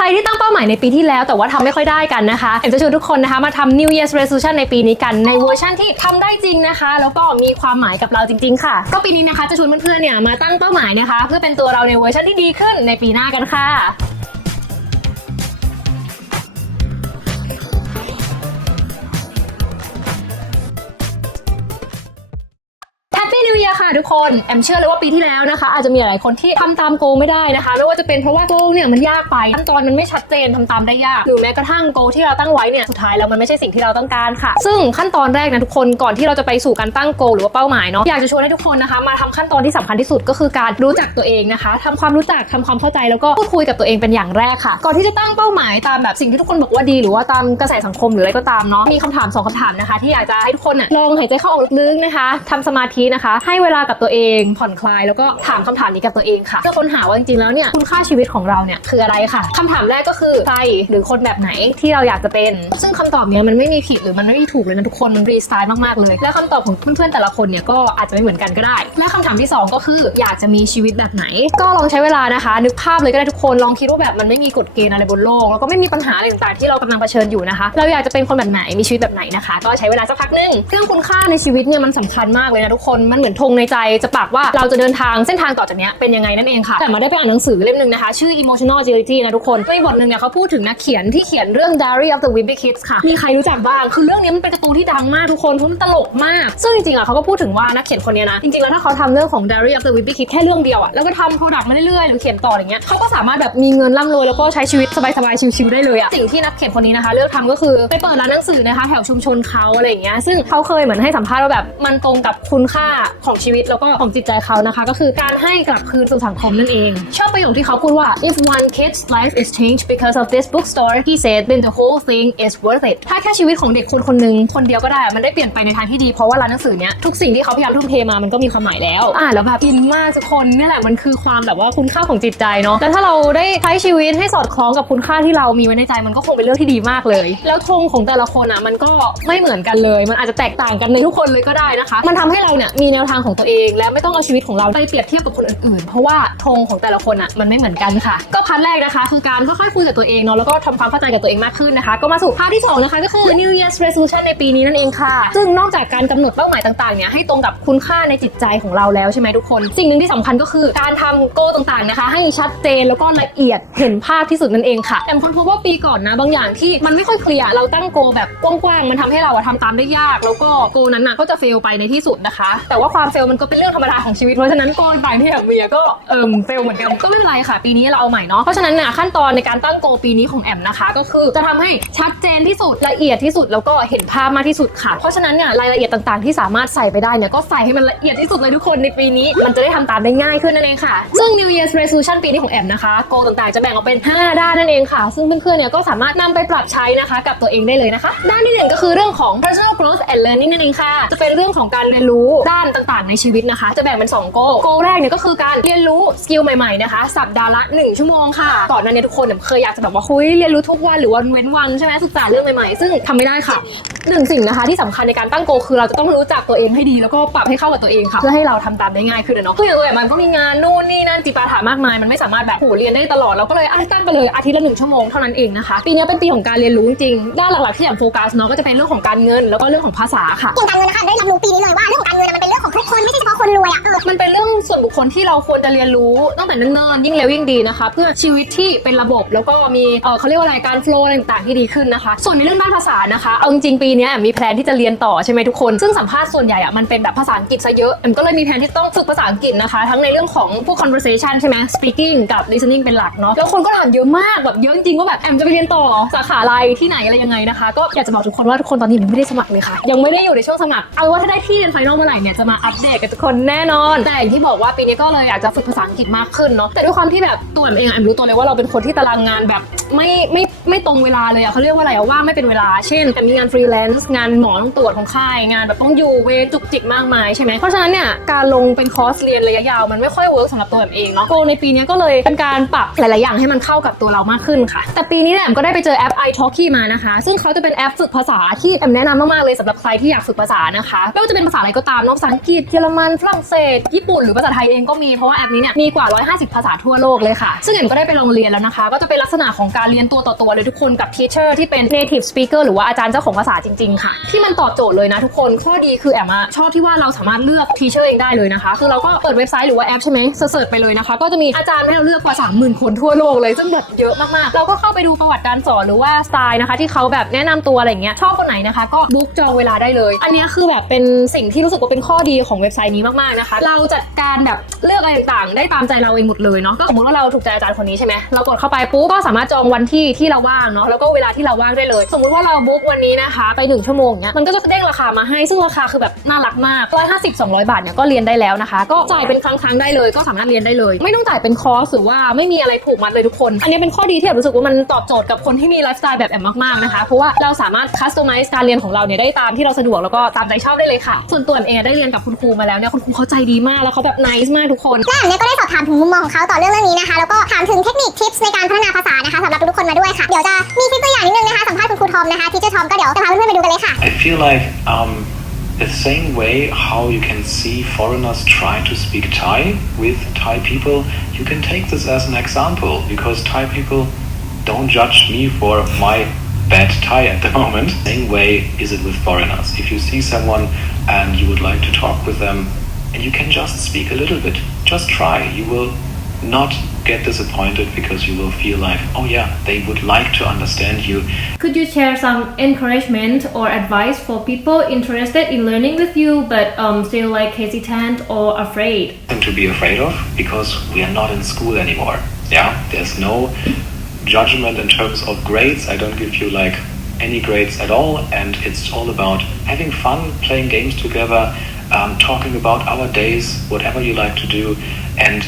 ใครที่ตั้งเป้าหมายในปีที่แล้ว แต่ว่าทำไม่ค่อยได้กันนะคะเอ็มจะชวนทุกคนนะคะมาทำ New Year's Resolution ในปีนี้กันในเวอร์ชันที่ทำได้จริงนะคะ แล้วก็มีความหมายกับเราจริง ๆ ค่ะ ก็ปีนี้นะคะจะชวนเพื่อนๆเนี่ยมาตั้งเป้าหมายนะคะ เพื่อเป็นตัวเราในเวอร์ชันที่ดีขึ้นในปีหน้ากันค่ะ ทุกคนแอมเชื่อเลยว่าปีที่แล้วนะคะ อาจจะมีหลายคนที่ทำตามโกไม่ได้นะคะ ไม่ว่าจะเป็นเพราะว่าโกเนี่ยมันยากไปขั้นตอนมันไม่ชัดเจนทำตามได้ยาก หรือแม้กระทั่งโกที่เราตั้งไว้เนี่ยสุดท้ายแล้วมันไม่ใช่สิ่งที่เราต้องการค่ะ ซึ่งขั้นตอนแรกนะทุกคนก่อนที่เราจะไปสู่การตั้งโกหรือว่าเป้าหมายเนาะอยากจะชวนให้ทุกคนนะคะมาทำขั้นตอนที่สำคัญที่สุดก็คือการรู้จักตัวเองนะคะทำความรู้จักทำความเข้าใจแล้วก็พูดคุยกับตัวเองเป็นอย่างแรกค่ะ ก่อนที่จะตั้งเป้าหมายตามแบบสิ่งที่ทุกคนบอกว่าดี หรือว่าตามกระแสสังคมหรืออะไรก็ตามเนาะมีคำถามสองคำถามนะคะ ที่อยากจะให้ทุกคนน่ะลองหายใจเข้าออกลึกๆนะคะทำสมาธินะคะ ให้เวลากับตัวเอง ผ่อนคลายแล้วก็ถามคำถามนี้กับตัวเองค่ะเพื่อค้นหาว่าจริงๆแล้วเนี่ยคุณค่าชีวิตของเราเนี่ยคืออะไรค่ะคำถามแรกก็คือใครหรือคนแบบไหนที่เราอยากจะเป็น ซึ่งคำตอบเนี้ยมันไม่มีผิดหรือมันไม่มีถูกเลยนะทุกคนมันรีสไตล์มากๆเลย และคำตอบของเพื่อนๆแต่ละคนเนี่ยก็อาจจะไม่เหมือนกันก็ได้ และคำถามที่สองก็คืออยากจะมีชีวิตแบบไหน ก็ลองใช้เวลานะคะ นึกภาพเลยก็ได้ทุกคนลองคิดว่าแบบมันไม่มีกฎเกณฑ์อะไรบนโลกแล้วก็ไม่มีปัญหาอะไรต่างๆที่เรากำลังเผชิญอยู่นะคะ เราอยากจะเป็นคนแบบไหนมีชีวิตแบบไหนนะคะ ก็ใช้เวลาสักพักหนึงเรื่องคุณค่าในชีวิตเนี่ยมันสำคัญมากเลยนะทุกคนมันเหมือนธงในใจจะปากว่าเราจะเดินทางเส้นทางต่อจากนี้เป็นยังไงนั่นเองค่ะ แต่มาได้ไปอ่านหนังสือเล่มหนึ่งนะคะ ชื่อ emotional agility นะทุกคนในบทหนึ่งเนี่ยเขาพูดถึงนักเขียนที่เขียนเรื่อง diary of the wimpy kids ค่ะ มีใครรู้จักบ้าง คือเรื่องนี้มันเป็นการ์ตูนที่ดังมากทุกคนเพราะมันตลกมาก ซึ่งจริงๆอะเขาก็พูดถึงว่านักเขียนคนนี้นะจริงๆแล้วถ้าเขาทำเรื่องของ diary of the wimpy kids แค่เรื่องเดียวอะแล้วก็ทำ product มาเรื่อยๆหรือเขียนต่ออย่างเงี้ยเขาก็สามารถแบบมีเงินร่ำรวยแล้วก็ใช้ชีวิตสบายๆชิลๆได้เลยอะสิ่งที่นักเขียนคนนี้นะคะเลือกทำก็คือไปเปิดร้านหนังสือนะคะแถวชุมชนเขาอะไรอย่างเงี้ยซึ่งเขาเคยเหมือนให้สัมภาษณ์ว่าแบบมันตรงกับคุณค่าของชีวิตแล้วก็ของจิตใจเขานะคะ ก็คือการให้กลับคืนสู่สังคมนั่นเอง ชอบประโยคที่เขาพูดว่า if one kid's life is changed because of this bookstore he said then the whole thing is worth it ถ้าแค่ชีวิตของเด็กคนคนหนึ่งคนเดียวก็ได้มันได้เปลี่ยนไปในทางที่ดีเพราะว่าร้านหนังสือเนี้ยทุกสิ่งที่เขาพยายามทุ่มเทมามันก็มีความหมายแล้วอ่านแล้วแบบอินมากทุกคนเนี่ยแหละมันคือความแบบว่าคุณค่าของจิตใจเนาะแล้วถ้าเราได้ใช้ชีวิตให้สอดคล้องกับคุณค่าที่เรามีไว้ในใจมันก็คงเป็นเรื่องที่ดีมากเลย แล้วธงของแต่ละคนอะมันก็ไม่เหมือนกันเลย มันอาจจะแตกต่างกันในทุกคนเลยก็ได้นะคะ มันทำให้เราเนี่ยมีแนวทางของตัวเองและไม่ต้องเอาชีวิตของเราไปเปรียบเทียบกับคนอื่นๆ เพราะว่าธงของแต่ละคนอะมันไม่เหมือนกันค่ะ ก็พาร์ทแรกนะคะ คือการค่อยๆคุยกับตัวเองเนาะแล้วก็ทำความเข้าใจกับตัวเองมากขึ้นนะคะ ก็มาสู่พาร์ทที่สองนะคะก็คือ New Year's Resolution ในปีนี้นั่นเองค่ะ ซึ่งนอกจากการกำหนดเป้าหมายต่างๆเนี่ยให้ตรงกับคุณค่าในจิตใจของเราแล้วใช่ไหมทุกคน สิ่งหนึ่งที่สำคัญก็คือการทำโก้ต่างๆนะคะ ให้ชัดเจนแล้วก็ละเอียดเห็นภาพที่สุดนั่นเองค่ะแต่คนพบว่าปีก่อนนะบางอย่างที่มันไม่ค่อยเคลียร์เราตั้งโกแบบกว้างๆมันทำให้เราอะทำตามได้ยาก แล้วก็โกนั้นน่ะก็จะเฟลไปในที่สุดนะคะ แต่ว่าความเฟลมันก็เป็นเรื่องธรรมดาของชีวิตเพราะฉะนั้นโกต่างๆที่แบบเมียก็เอิมเฟลเหมือนกันก็ไม่เป็นไรค่ะ ปีนี้เราเอาใหม่เนาะเพราะฉะนั้นเนี่ยขั้นตอนในการตั้งโกปีนี้ของแอมนะคะ ก็คือจะทำให้ชัดเจนที่สุดละเอียดที่สุดแล้วก็เห็นภาพมากที่สุดค่ะ เพราะฉะนั้นเนี่ยรายละเอียดต่างๆ ที่สามารถใส่ไปได้เนี่ยก็ใส่ให้มันละเอียดที่สุดเลยทุกคนในปีนี้ มันจะได้ทำตามได้ง่ายขึ้นนั่นเองค่ะ ซึ่ง New Year's Resolution ปีนี้ของแอมนะคะโกต่างๆจะแบ่งออกเป็น 5 ด้านนั่นเองค่ะ ซึ่งเพื่อนๆเนี่ยก็สามารถนำไปปรับใช้นะคะ กับตัวเองได้เลยนะคะ ด้านที่หนึ่งก็คือเรื่องของ personal growth and learning นั่นเองค่ะ จะเป็นเรื่องของการเรียนรู้ด้านต่างๆ ในชีวิตนะคะ จะแบ่งเป็น 2 โกโกแรกเนี่ยก็คือการเรียนรู้สกิลใหม่ๆนะคะ สัปดาห์ละ 1 ชั่วโมงค่ะ ก่อนหน้านี้ทุกคนเนี่ยเคยอยากจะแบบว่าคุยเรียนรู้ทุกวันหรือวันเว้นวันใช่ไหมศึกษาเรื่องใหม่ๆ ซึ่งทำไม่ได้ค่ะหนึ่งสิ่งนะคะที่สำคัญในการตั้งโกคือเราจะต้องรู้จักตัวเองให้ดีแล้วก็ปรับให้เข้ากับตัวเองค่ะเพื่อให้เราทำตามได้ง่ายขึ้นนะเนาะคืออย่างตัวแบบมันก็มีงานนู่นนี่นั่นจิปาถามากมายมันไม่สามารถแบบโหเรียนได้ตลอดเราก็เลยตั้งไปเลยอาทิตย์ละหนึ่งชั่วโมงเท่านั้นเองนะคะปีนี้เป็นปีของการเรียนรู้จริงด้านหลักๆที่อยากโฟกัสเนาะก็จะเป็นเรื่องของการเงิน แล้วก็เรื่องของภาษาค่ะเกี่ยวกับการเงินนะคะได้รับรู้ปีนี้ รื่องส่วนที่เราควรจะเรียนรู้ตั้งแต่เนิ่นๆยิ่งเร็วยิ่งดีนะคะ เพื่อชีวิตที่เป็นระบบแล้วก็มีเออเขาเรียกว่าอะไรการโฟล์อะไรต่างๆที่ดีขึ้นนะคะ ส่วนในเรื่องด้านภาษานะคะเอาจริงๆปีนี้มีแพลนที่จะเรียนต่อใช่ไหมทุกคน ซึ่งสัมภาษณ์ส่วนใหญ่อะมันเป็นแบบภาษาอังกฤษซะเยอะแอมก็เลยมีแพลนที่ต้องฝึกภาษาอังกฤษนะคะ ทั้งในเรื่องของพวก conversation ใช่ไหม speaking กับ listening เป็นหลักเนาะแล้วคนก็ถามเยอะมากแบบเยอะจริงว่าแบบแอมจะไปเรียนต่อสาขาอะไรที่ไหนอะไรยังไงนะคะ ก็อยากจะบอกทุกคนว่าทุกคนตอนนี้ยังไม่ได้สมัครเลยค่ะ ยังไม่ได้อยู่ในช่วงสมัคร เอาว่าถ้าได้ที่เรียนไฟนอลเมื่อไหร่เนี่ยจะมาอัปเดตกับทุกคนแน่นอน แต่อย่างที่บอกว่าปีนี้ก็เลยอยากจะฝึกภาษาอังกฤษมากขึ้นเนาะแต่ด้วยความที่แบบตัวแอมเองอะแอมรู้ตัวเลยว่าเราเป็นคนที่ตารางงานแบบ ไม่ไม่ไม่ตรงเวลาเลยอะเขาเรียกว่าอะไรอะว่างไม่เป็นเวลา เช่นแต่มีงานฟรีแลนซ์งานหมอต้องตรวจของค่ายงานแบบต้องอยู่เวรจุกจิกมากมายใช่ไหมเพราะฉะนั้นเนี่ยการลงเป็นคอร์สเรียนระยะยาวมันไม่ค่อยเวิร์กสำหรับตัวแอมเองเนาะโกในปีนี้ก็เลยเป็นการปรับหลาย ๆ อย่างให้มันเข้ากับตัวเรามากขึ้นค่ะ แต่ปีนี้เนี่ยแอมก็ได้ไปเจอแอป iTalki มานะคะ ซึ่งเขาจะเป็นแอปฝึกภาษาที่แอมแนะนำมาก ๆ เลยสำหรับใครที่อยากฝึกภาษานะคะไม่ว่าจะเป็นภาษาอะไรก็ตามนอะภาษาอังกฤษเยอรมันฝรั่งเศสญี่ปุ่นหรือภาษาไทยเองก็มีเพราะว่าแอปนี้เนี่ยมีกว่า 150 ภาษาทั่วโลกเลยค่ะ ซึ่งเอ็มก็ได้ไปลองเรียนแล้วนะคะ ก็จะเป็นลักษณะของการเรียนตัวต่อตัวเลยทุกคนกับ teacher ที่เป็น native speaker หรือว่าอาจารย์เจ้าของภาษาจริง ๆ ค่ะ ที่มันตอบโจทย์เลยนะทุกคนข้อดีคือแอมชอบที่ว่าเราสามารถเลือก teacher เองได้เลยนะคะ คือเราก็เปิดเว็บไซต์หรือว่าแอปใช่ไหมเสิร์ชไปเลยนะคะ ก็จะมีอาจารย์ให้เราเลือกกว่า 30,000 คนทั่วโลกเลยซึ่งแบบเยอะมากๆ เราก็เข้าไปดูประวัติการสอนหรือว่าสไตล์นะคะ ที่เขาแบบแนะนำตัวอะไรเงี้ยชอบคนไหนนะคะ ก็บุ๊กจองเวลาได้เลย อันนี้คือแบบเป็นสิ่งที่รู้สึกว่าเป็นข้อดีของเว็บไซต์นี้มากๆนะคะ เราจัดการแบบเลือกอะไรต่างๆ ได้ตามใจเราเองหมดเลยเนาะก็สมมติว่าเราถูกใจอาจารย์คนนี้ใช่ไหมเรากดเข้าไปปุ๊บก็สามารถจองวันที่ที่เราว่างเนาะแล้วก็เวลาที่เราว่างได้เลย สมมุติว่าเราบุ๊กวันนี้นะคะ ไปหนึ่งชั่วโมงเนี้ยมันก็จะเด้งราคามาให้ซึ่งราคาคือแบบน่ารักมาก150 200บาทเนี่ยก็เรียนได้แล้วนะคะ ก็จ่ายเป็นครั้งๆได้เลยก็สามารถเรียนได้เลย ไม่ต้องจ่ายเป็นคอร์สหรือว่าไม่มีอะไรผูกมัดเลยทุกคน อันนี้เป็นข้อดีที่แอมรู้สึกว่ามันตอบโจทย์กับคนที่มีไลฟ์สไตล์แบบแอมมากๆนะคะเพราะว่าเราสามารถคัสตอมไมซ์การเรียนของเราเนี่ยได้ตามที่เราสะดวกแล้วก็ตามใจชอบได้เลยค่ะ ส่วนตัวแอมเองได้เรียนกับคุณครูมาแล้วเนี่ยคุณครูเขาใจดีมากแล้วเขาแบบไนส์มากทุกคนและแอมเนี่ยก็ได้สอบถามถึงมุมมองของเขาต่อเรื่องเรื่องนี้นะคะ แล้วก็ถามถึงเทคนิคทิปในการพัฒนาภาษานะคะสำหรับับทุกคนมาด้วยค่ะ เดี๋ยวจะมีคลิปตัวอย่างนิดนึงนะคะ สัมภาษณ์คุณครูทอมนะคะทีเจอร์ทอมก็เดี๋ยวจะพาเพื่อนๆไปดูกันเลยค่ะ I feel like um, the same way how you can see foreigners try to speak Thai with Thai people, you can take this as an example because Thai people don't judge me for my bad Thai at the moment. Same way is it with foreigners. If you see someone and you would like to talk with them and you can just speak a little bit, just try. You will not get disappointed because you will feel like, oh yeah, they would like to understand you Could you share some encouragement or advice for people interested in learning with you but um, still like hesitant or afraid? nothing to be afraid of because we are not in school anymore. Yeah, there's no judgment in terms of grades. I don't give you like any grades at all, and it's all about having fun, playing games together, um, talking about our days, whatever you like to do, and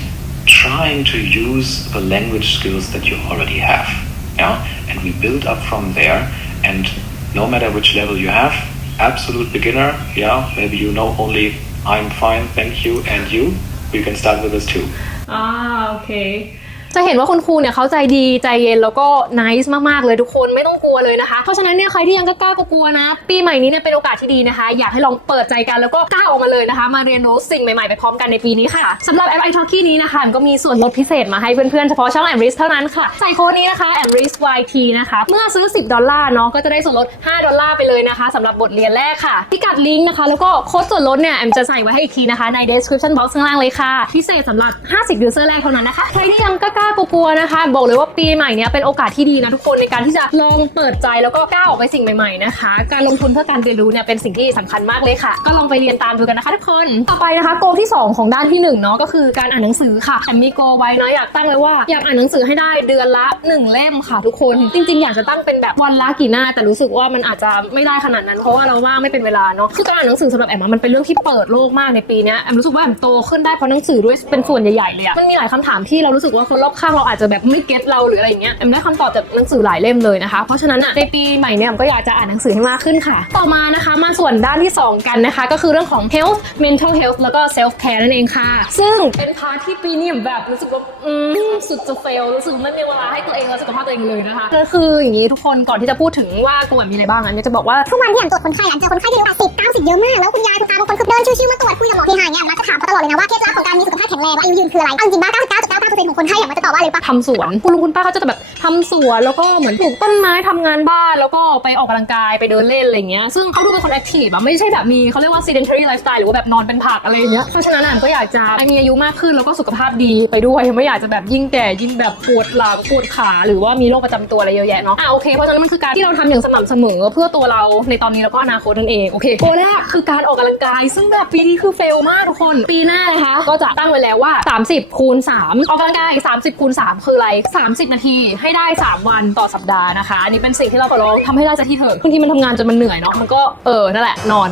trying to use the language skills that you already have. Yeah, and we build up from there, and no matter which level you have, absolute beginner, yeah, maybe you know only I'm fine, thank you, and you, you can start with this too. Ah, okay. จะเห็นว่าคุณครูเนี่ยเขาใจดีใจเย็นแล้วก็น c e มากๆเลยทุกคนไม่ต้องกลัวเลยนะคะ เพราะฉะนั้นเนี่ยใครที่ยังกล้ากลัวนะ ปีใหม่นี้เนี่ยเป็นโอกาสที่ดีนะคะ อยากให้ลองเปิดใจกันแล้วก็กล้าออกมาเลยนะคะ มาเรียนรู้สิ่งใหม่ๆไปพร้อมกันในปีนี้ค่ะสำหรับแอป iTalki นี้นะคะก็มีส่วนลดพิเศษมาให้เพื่อนๆเฉพาะช่อง a m r i s เท่านั้นค่ะใส่โค้ดนี้นะคะ a m r i s YT นะคะเมื่อซื้อ 10 ดอลลาร์เนาะก็จะได้ส่วนลด 5 ดอลลาร์ไปเลยนะคะสำหรับบทเรียนแรกค่ะพิกัดลิงก์นะคะแล้วก็โค้ดส่วนลดเนี่ยแอมจะใส่ไว้ให้อีกทีนะคะใน description box ข้างล่างเลยค่ะพิเศษสำหรับ 50 user แรกเท่านั้นนะคะใครที่ยังกล้าๆกลัวๆนะคะ บอกเลยว่าปีใหม่เนี้ยเป็นโอกาสที่ดีนะทุกคนในการที่จะลองเปิดใจแล้วก็ก้าวออกไปสิ่งใหม่ๆนะคะ การลงทุนเพื่อการเรียนรู้เนี่ยเป็นสิ่งที่สำคัญมากเลยค่ะ ก็ลองไปเรียนตามดูกันนะคะทุกคนต่อไปนะคะโกที่ 2 ของด้านที่1เนาะก็คือการอ่านหนังสือค่ะแต่มีโกไว้เนาะอยากตั้งเลยว่าอยากอ่านหนังสือให้ได้เดือนละ 1 เล่มค่ะ ทุกคน จริง ๆ อยากจะตั้งเป็นแบบวันละกี่หน้า แต่รู้สึกว่ามันอาจจะไม่ได้ขนาดนั้นเพราะว่าเราว่างไม่เป็นเวลาเนาะคือการอ่านหนังสือสำหรับแอมมันเป็นเรื่องที่เปิดโลกมากในปีนี้แอมรู้สึกว่าแอมโตขึ้นได้เพราะหนังสือด้วยเป็นส่วนใหญ่ๆเลยอะมันมีหลายคำถามที่เรารู้สึกว่าคนรอบข้างเราอาจจะแบบไม่เก็ตเราหรืออะไรเงี้ยแอมได้คำตอบจากหนังสือหลายเล่มเลยนะคะ เพราะฉะนั้นอะในปีใหม่เนี่ยแอมก็อยากจะอ่านหนังสือให้มากขึ้นค่ะ ต่อมานะคะมาส่วนด้านที่ 2 กันนะคะ ก็คือเรื่องของ health mental health แล้วก็ self care นั่นเองค่ะ ซึ่งเป็นพาร์ทที่ปีนี้แอมแบบรู้สึกว่าอืมสุดจะเฟลรู้สึกไม่มีเวลาให้ตัวเองและสุขภาพตัวเองเลยนะคะก็คืออย่างนี้ทุกคนก่อนที่จะพูดถึงว่ากูแบบมีอะไรบ้างอันนี้จะบอกว่าทุกวันที่แอมตรวจคนไข้อะเจอคนไข้ที่อายุ80 90เยอะมากแล้วคุณยายคุณตาบางคนคือเดินชิวๆมาตรวจคุยกับหมอเฮฮาอย่างเงี้ยมักจะถามเขาตลอดเลยนะว่าเคล็ดลับของการมีสุขภาพแข็งแรงและอายุยืนคืออะไรเอาจริงๆบ้า99.99%ของคนไข้อะมันจะตอบว่าอะไรรู้ปะทำสวนคุณลุงคุณป้าก็จะแบบทำสวนแล้วก็เหมือนปลูกต้นไม้ทำงานบ้านแล้วก็ไปออกกำลังกายไปเดินเล่นอะไรเงี้ยซึ่งเขาดูเป็นคนแอคทีฟอะไม่ใช่แบบมีเขาเรียกว่า sedentary lifestyle หรือว่าแบบนอนเป็นผักอะไรอย่างเงี้ยเพราะฉะนั้นอะก็อยากจะให้มีอายุมากขึ้นแล้วก็สุขภาพดีไปด้วยไม่อยากจะแบบยิ่งแก่ยิ่งแบบปวดหลังปวดขาหรือว่ามีโรคประจำตัวอะไรเยอะแยะเนาะอะโอเคเพราะฉะนั้นมันคือการที่เราทำอย่างสม่ำเสมอเพื่อตัวเราในตอนนี้แล้วก็อนาคตนั่นเองโอเคโกแรกคือการออกกำลังกาย ซึ่งแบบปีนี้คือเฟลมากทุกคนปีหน้านะคะก็จะตั้งไว้แล้วว่า 30คูณ3ออกกำลังกาย30คูณ3คืออะไร 30 นาทีให้ได้ 3 วันต่อสัปดาห์นะคะ อันนี้เป็นสิ่งที่เราก็ลองทำให้ได้สักทีเถอะบางทีมันทำงานจนมันเหนื่อยเนาะมันก็เออนั่นแหละนอน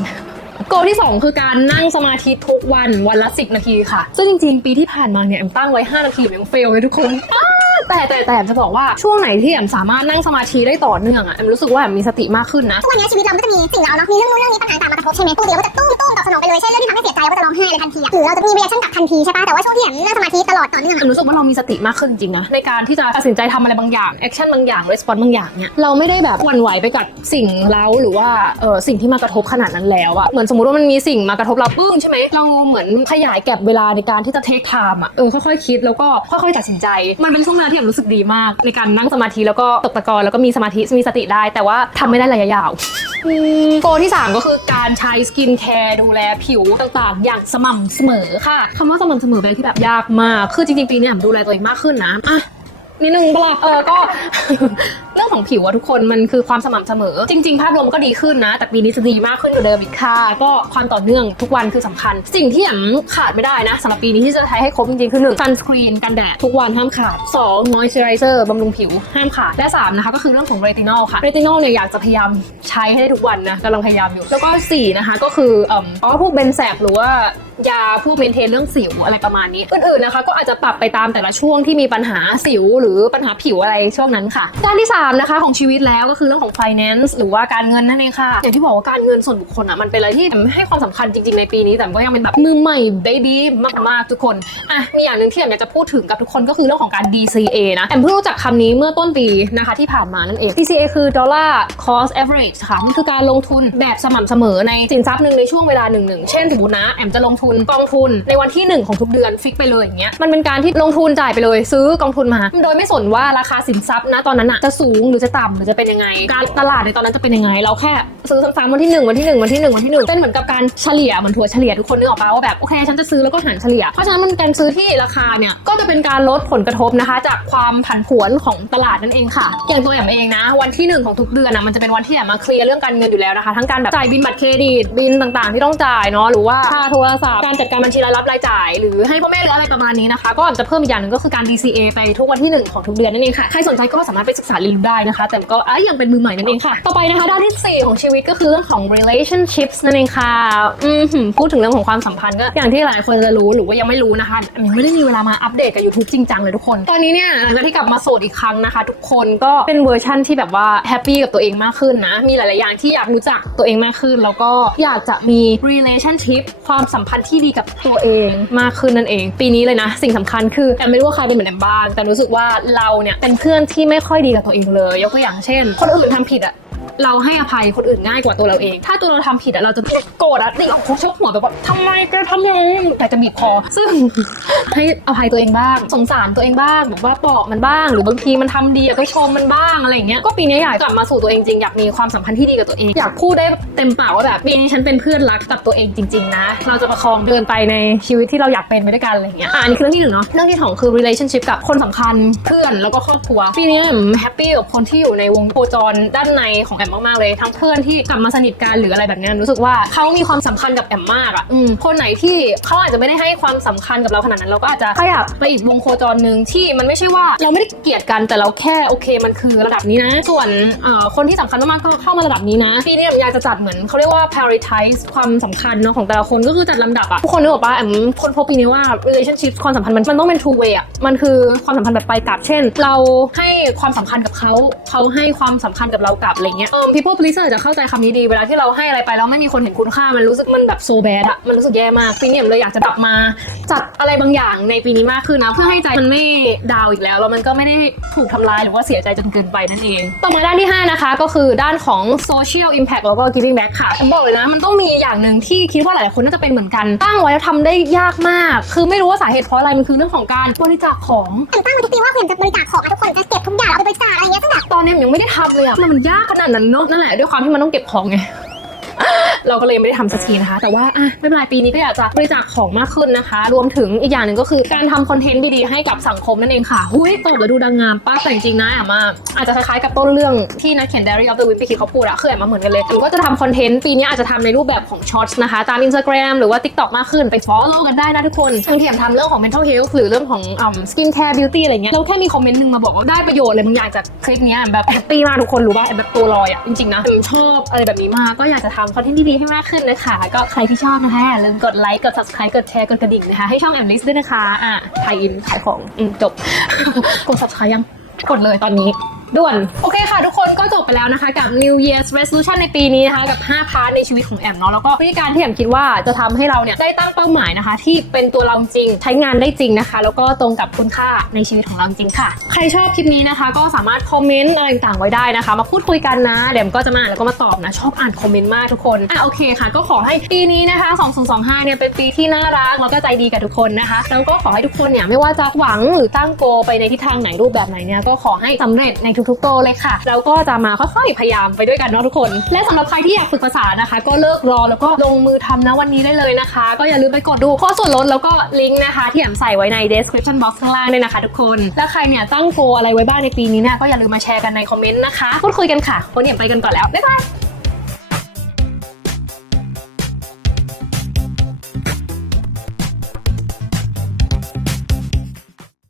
โกที่ 2 คือการนั่งสมาธิทุกวันวันละ 10 นาทีค่ะ ซึ่งจริงๆ ปีที่ผ่านมาเนี่ยแอมตั้งไว้ 5 นาทีแอมยังเฟลเลยทุกคน แต่แต่แต่แอมจะบอกว่าช่วงไหนที่แอมสามารถนั่งสมาธิได้ต่อเนื่องอะแอมรู้สึกว่าแอมมีสติมากขึ้นนะทุกวันนี้ชีวิตเราก็จะมีสิ่งเราเนาะมีเรื่องนู้นเรื่องนี้ปัญหาต่างมากระทบใช่ไหมปกติเราก็จะตุ้มตุ้มตอบสนองไปเลยเช่นเรื่องที่ทำให้เสียใจเราก็จะร้องไห้เลยทันทีอะหรือเราจะมีรีแอคชั่นกลับทันทีใช่ปะแต่ว่าช่วงที่แอมนั่งสมาธิตลอดต่อเนื่องแออะมรู้สึกว่าเรามีสติมากขึ้นจริงนะในการที่จะตัดสินใจทำอะไรบางอย่างแอคชั่นบางอย่างรีสปอนส์บางอย่างเนี่ยเราไม่ได้แบบหวั่นไหวไปกับสิ่งเล้าหรือว่าเออสิ่งที่มากระทบขนาดนั้นแล้วอะเหมือนสมมติว่ามันมีสิ่งมากระทบเราปึ้งใช่ไหมเราเหมือนขยายแก็บเวลาในการที่จะเทคไทม์อะเออค่อยๆคิดแล้วก็ค่อยๆตัดสินใจ มันเป็นช่วงเวลาที่แอมรู้สึกดีมากในการนั่งสมาธิแล้วก็ตกตะกอนแล้วก็มีสมาธิมีสติได้ แต่ว่าทำไม่ได้ระยะยาวโกที่ 3 ก็คือการใช้สกินแคร์ดูแลผิวต่างๆ อย่างสม่ำเสมอค่ะคำว่าสม่ำเสมอเป็นอะไรที่แบบยากมาก คือจริงๆปีนี้ผมดูแลตัวเองมากขึ้นนะอะ นิดนึงปะล่ะเออก็ เรื่องของผิวอะทุกคนมันคือความสม่ำเสมอ จริง ๆ ภาพรวมมันก็ดีขึ้นนะ แต่ปีนี้จะดีมากขึ้นกว่าเดิมอีกค่ะ ก็ความต่อเนื่องทุกวันคือสำคัญ สิ่งที่แอมขาดไม่ได้นะสำหรับปีนี้ที่จะใช้ให้ครบจริงๆ คือ1 sunscreen กันแดดทุกวันห้ามขาด2 moisturizer บำรุงผิวห้ามขาดและ3นะคะก็คือเรื่องของ retinol ค่ะ retinol เนี่ยอยากจะพยายามใช้ให้ได้ทุกวันนะกำลังพยายามอยู่ แล้วก็4นะคะก็คือเอ่ออ๋อพวกเบนแซกหรือว่ายาพวกเมนเทนเรื่องสิวอะไรประมาณนี้อื่นๆนะคะ ก็อาจจะปรับไปตามแต่ละช่วงที่มีปัญหาสิวหรือปัญหาผิวอะไรช่วงนั้นค่ะ ด้านที่ 3 นะคะของชีวิตแล้วก็คือเรื่องของ finance หรือว่าการเงินนั่นเองค่ะ อย่างที่บอกว่าการเงินส่วนบุคคลอะมันเป็นอะไรที่แอมให้ความสำคัญจริงๆในปีนี้แต่ก็ยังเป็นแบบมือใหม่ baby มากๆทุกคนอะมีอย่างหนึ่งที่แอมอยากจะพูดถึงกับทุกคนก็คือเรื่องของการ DCA นะแอมเพิ่งรู้จักคำนี้เมื่อต้นปีนะคะที่ผ่านมานั่นเอง DCA คือ dollar cost average ค่ะมันคือการลงทุนแบบสม่ำเสมอในสินทรัพย์หนึ่งในช่วงเวลาหนึ่งๆเช่นสมมตินะแอมจะลงทุนกองทุนในวันที่หนึ่งของทุกเดือนฟิกไปเลยอย่างเงี้ยมันเป็นการที่ลงทุนจ่ายไปเลยซื้อกองทุนมาโดยไม่สนว่าราคาสินทรัพย์นะตอนนั้นอะจะสูงหรือจะต่ำหรือจะเป็นยังไง การตลาดในตอนนั้นจะเป็นยังไง เราแค่ซื้อซ้ำๆวันที่หนึ่งวันที่หนึ่งวันที่หนึ่งวันที่หนึ่งเป็นเหมือนกับการเฉลี่ยเหมือนถั่วเฉลี่ยทุกคนนึกออกปะว่าแบบโอเคฉันจะซื้อแล้วก็หารเฉลี่ย เพราะฉะนั้นมันการซื้อที่ราคาเนี่ยก็จะเป็นการลดผลกระทบนะคะ จากความผันผวนของตลาดนั่นเองค่ะ อย่างตัวแอมเองนะ วันที่หนึ่งของทุกเดือนอะมันจะเป็นวันที่แอมมาเคลียร์เรื่องการเงินอยู่แล้วนะคะ ทั้งการแบบจ่ายบินบัตรเครดิตบินต่างๆ ที่ต้องจ่ายเนาะหรือว่าค่าโทรศัพท์การจัดการบัญชีรายรับรายจ่าย หรือให้พ่อแม่หรืออะไรประมาณนี้นะคะ ก็อาจะเพิ่มอีกอย่างหนึ่งก็คือการ DCA ไปทุกวันที่หของทุกเดือนนั่นเองค่ะ ใครสนใจก็สามารถไปศึกษาเรียนรู้ได้นะคะ แต่ก็อะยังเป็นมือใหม่นั่นเองค่ะ ต่อไปนะคะด้านที่ 4 ของชีวิตก็คือเรื่องของ relationships นั่นเองค่ะอืมพูดถึงเรื่องของความสัมพันธ์ก็อย่างที่หลายคนจะรู้หรือว่ายังไม่รู้นะคะยังไม่ได้มีเวลามาอัปเดตกับ YouTube จริงจังเลยทุกคน ตอนนี้เนี่ยหลังจากที่กลับมาโสดอีกครั้งนะคะ ทุกคนก็เป็นเวอร์ชั่นที่แบบว่าแฮปปี้กับตัวเองมากขึ้นนะ มีหลาย ๆ อย่างที่อยากรู้จักตัวเองมากขึ้น แล้วก็อยากจะมี relationship ความสัมพันธ์ที่ดีกับตัวเองมากขึ้นนั่นเอง ปีนี้เลยนะ สิ่งสำคัญคือแอมไม่รู้ว่าใครเป็นเหมือนแอมบ้างแต่รู้สึกว่าเราเนี่ยเป็นเพื่อนที่ไม่ค่อยดีกับตัวเองเลย ยกตัวอย่างเช่น คนอื่นทำผิดอะ เราให้อภัยคนอื่นง่ายกว่าตัวเราเอง ถ้าตัวเราทำผิดอะเราจะโกรธอะดิเอาชกหัวแบบว่าทำไมแกทำอย่างนี้แต่จะบีบคอ ซึ่ง ให้อภัยตัวเองบ้าง สงสารตัวเองบ้างแบบว่าปลอบมันบ้าง หรือบางทีมันทำดีอะก็ชมมันบ้างอะไรอย่างเงี้ยก็ปีนี้อยากกลับมาสู่ตัวเองจริงอยากมีความสัมพันธ์ที่ดีกับตัวเอง อยากพูดได้เต็มปากว่าแบบปีนี้ฉันเป็นเพื่อนรักกับตัวเองจริงๆนะ เราจะประคองเดินไปในชีวิตที่เราอยากเป็นไปด้วยกันอะไรอย่างเงี้ยอะอันนี้คือเรื่องที่หนึ่งเนาะเรื่องที่สองคือ relationship กับคนสำคัญเพื่อนแล้วก็ครอบครัวปีนี้แอมแฮปปี้กับคนที่อยู่ในวงโคจรด้านในของแอมมากๆเลยทั้งเพื่อนที่กลับมาสนิทกันหรืออะไรแบบเนี้ยรู้สึกว่าเขามีความสำคัญกับแอมมากอะอืมคนไหนที่เขาอาจจะไม่ได้ให้ความสำคัญกับเราขนาดนั้นเราก็อาจจะขยับไปอีกวงโคจรหนึ่งที่มันไม่ใช่ว่าเราไม่ได้เกลียดกันแต่เราแค่โอเคมันคือระดับนี้นะ ส่วนเอ่อคนที่สำคัญมากๆก็เข้ามาระดับนี้นะปีนี้แอมอยากจะจัดเหมือนเขาเรียกว่า prioritize ความสำคัญเนาะของแต่ละคนก็คือจัดลำดับอะทุกคนนึกออกปะแอมคนพบปีนี้ว่า relationship ความสัมพันธ์มันมันต้องเป็น two way อะมันคือความสัมพันธ์แบบไปกลับ เช่น เราให้ความสำคัญกับเขาเขาให้ความสำคัญกับเรากลับอะไรเงี้ย people pleaser จะเข้าใจคำนี้ดี เวลาที่เราให้อะไรไปแล้วไม่มีคนเห็นคุณค่า มันรู้สึกมันแบบ so bad อะมันรู้สึกแย่มากปีนี้แอมเลยอยากจะกลับมา จัดอะไรบางอย่างในปีนี้มากขึ้นนะ เพื่อให้ใจมันไม่ดาวอีกแล้วแล้วมันก็ไม่ได้ถูกทำลายหรือว่าเสียใจจนเกินไปนั่นเอง ต่อมาด้านที่ 5 นะคะ ก็คือด้านของ social impact แล้วก็ giving back ค่ะผมบอกเลยนะ มันต้องมีอย่างหนึ่งที่คิดว่าหลายๆคนน่าจะเป็นเหมือนกัน ตั้งไว้แล้วทำได้ยากมาก คือไม่รู้ว่าสาเหตุเพราะอะไรมันคือเรื่องของการบริจาคของแต่ตั้งไว้ทุกปีว่าคุณจะบริจาคของอะทุกคนจะเก็บทุกอย่างเอาไปบริจาคอะไรเงี้ยซึ่งแบบตอนนี้มันยังไม่ได้ทำเลยอะมันมันยากขนาดนั้นเนอะนั่นแหละด้วยความที่มันต้องเก็บของไง เราก็เลยไม่ได้ทำสักทีนะคะ แต่ว่าอะไม่เป็นไรปีนี้ก็อยากจะบริจาคของมากขึ้นนะคะ รวมถึงอีกอย่างหนึ่งก็คือการทำคอนเทนต์ดีๆให้กับสังคมนั่นเองค่ะหุ้ยตอบแล้วดูดังงามป้าแต่จริงๆนะแอมมาอาจจะคล้ายๆกับต้นเรื่องที่นักเขียน Diary of the Wimpy Kid เขาพูดอะคือแอมมาเหมือนกันเลยหรือก็จะทำคอนเทนต์ปีนี้อาจจะทำในรูปแบบของช็อตนะคะตาม Instagram หรือว่า TikTok มากขึ้นไป follow กันได้นะทุกคนบางทีแอมทำเรื่องของ mental health หรือเรื่องของอ่า skin care beauty อะไรเงี้ยเราแค่มีคอมเมนต์หนึ่งมาบอกว่าได้ประโยชน์อะไรบางอย่างจากคลิปนี้ยแอมแบบแฮปปี้มากทุกคนรู้ป่ะแอมแบบตัวลอยอะจริงๆนะแอมชอบอะไรแบบนี้มากก็อยากจะทำคอนเทนต์ดีๆให้มากขึ้นนะคะ ก็ใครที่ชอบนะคะอย่าลืมกดไลค์ กด subscribe กดแชร์ กดกระดิ่งนะคะ ให้ช่องแอมลิสด้วยนะคะอะไทยอินขายของอืมจบ กด subscribe ยัง กดเลยตอนนี้ด่วนโอ ค่ะ ทุกคนก็จบไปแล้วนะคะ กับ New Year's Resolution ในปีนี้นะคะ กับ 5 พาร์ทในชีวิตของแอมเนาะแล้วก็วิธีการที่แอมคิดว่าจะทำให้เราเนี่ยได้ตั้งเป้าหมายนะคะ ที่เป็นตัวเราจริง ใช้งานได้จริงนะคะ แล้วก็ตรงกับคุณค่าในชีวิตของเราจริงค่ะ ใครชอบคลิปนี้นะคะ ก็สามารถคอมเมนต์อะไรต่างๆไว้ได้นะคะ มาพูดคุยกันนะเดี๋ยวแอมก็จะมาอ่านแล้วก็มาตอบนะชอบอ่านคอมเมนต์มากทุกคนอะโอเคค่ะ ก็ขอให้ปีนี้นะคะ 2025 เนี่ยเป็นปีที่น่ารักแล้วก็ใจดีกับทุกคนนะคะแล้วก็ขอให้ทุกคนเนี่ยไม่ว่าจะหวังหรือตั้งโกไปในทิศทางไหนรูปแบบไหนเนี่ยก็ขอให้สำเร็จในทุกๆโกเลยค่ะแล้วก็จะมาค่อยๆพยายามไปด้วยกันเนาะทุกคน และสำหรับใครที่อยากฝึกภาษานะคะ ก็เลิกรอแล้วก็ลงมือทำนะวันนี้ได้เลยนะคะ ก็อย่าลืมไปกดดูข้อส่วนลดแล้วก็ลิงก์นะคะ ที่แอมใส่ไว้ใน description box ข้างล่างด้วยนะคะทุกคนและใครเนี่ยตั้งโกอะไรไว้บ้างในปีนี้เนี่ยก็อย่าลืมมาแชร์กันในคอมเมนต์นะคะพูดคุยกันค่ะวันนี้แอมไปกันก่อนแล้วบ๊ายบาย